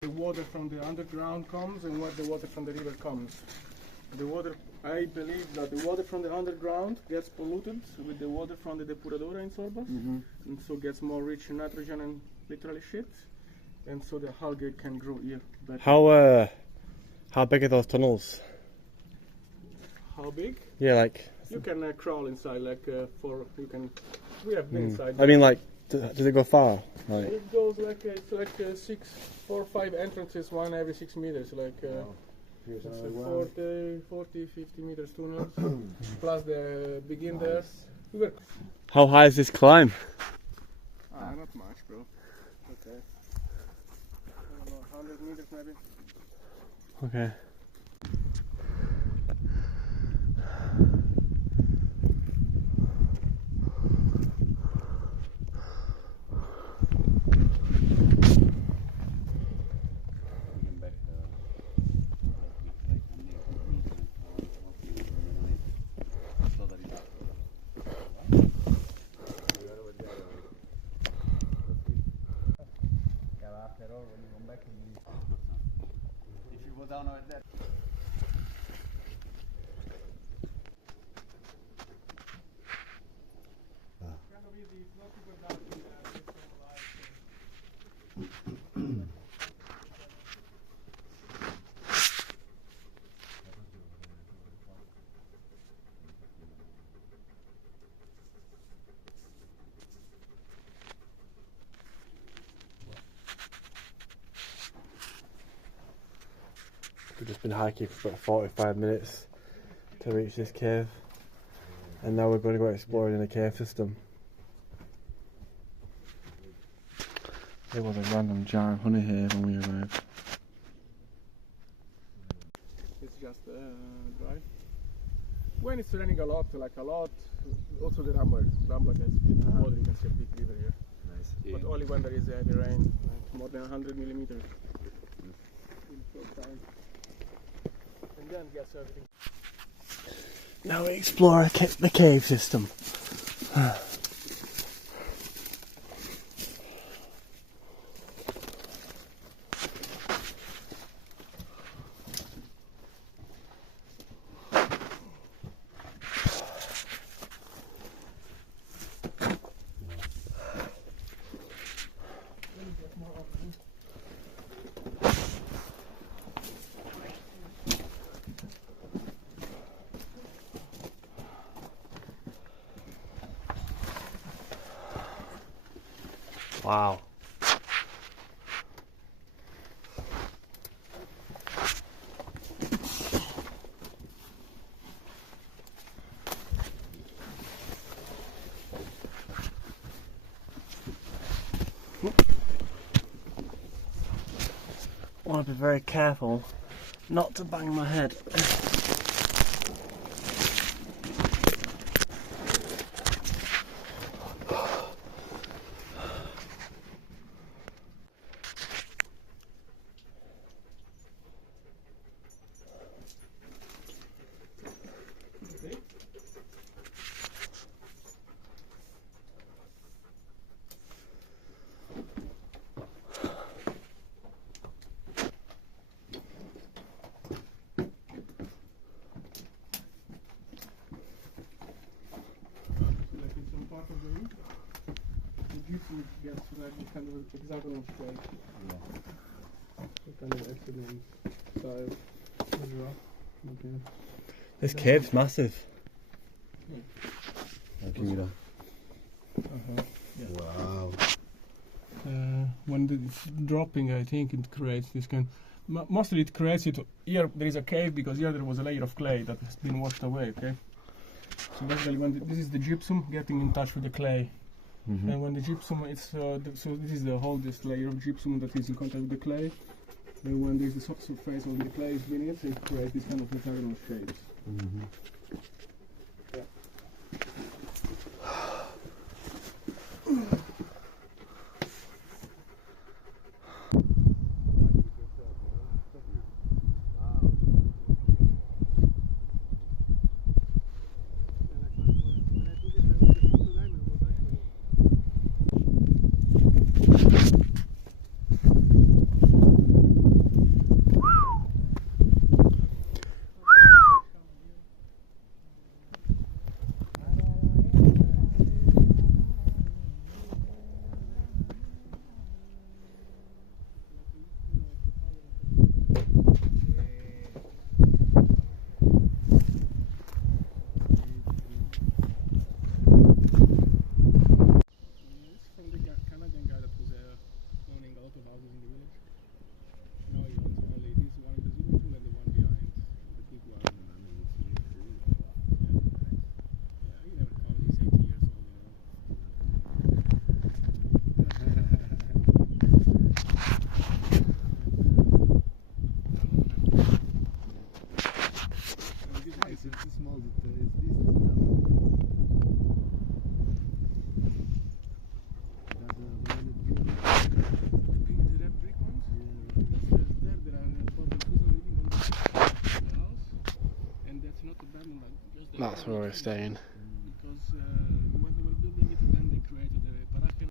The water from the underground comes and what the water from the river comes. The water, I believe that the water from the underground gets polluted with the water from the depuradora in Sorba, and so gets more rich in nitrogen and literally shit, and so the algae can grow here better. How big are those tunnels? How big? Yeah, like you can crawl inside, like we have been inside. I mean, like, does it go far? Like, it goes like it's like 4 or 5 entrances, one every 6 meters, like. 40, 50 meters tunnels, plus the begin there. How high is this climb? Not much, bro. Okay. I don't know, 100 meters maybe. Okay. If you go down over there. We've just been hiking for about 45 minutes to reach this cave, and now we're going to go exploring in the cave system. There was a random jar of honey here when we arrived. It's just dry. When it's raining a lot, also the Rambla can see the water, you can see a big river here. Nice. But only when there is heavy rain, like more than 100 millimeters. And then gets everything. Now we explore the cave system. Wow. I want to be very careful not to bang my head. Gets like kind of hexagonal shape. Yeah. So kind of excellent style as well. Okay. This cave's massive. Yeah. Wow. When it's dropping, I think it creates this kind. Mostly it creates it. Here there is a cave because here there was a layer of clay that has been washed away. Okay. So basically, when this is the gypsum getting in touch with the clay. And when the gypsum, so this is this layer of gypsum that is in contact with the clay. And when there's the surface of the clay is beneath it, creates this kind of hexagonal shapes. abandoned, like, just That's where we're staying. because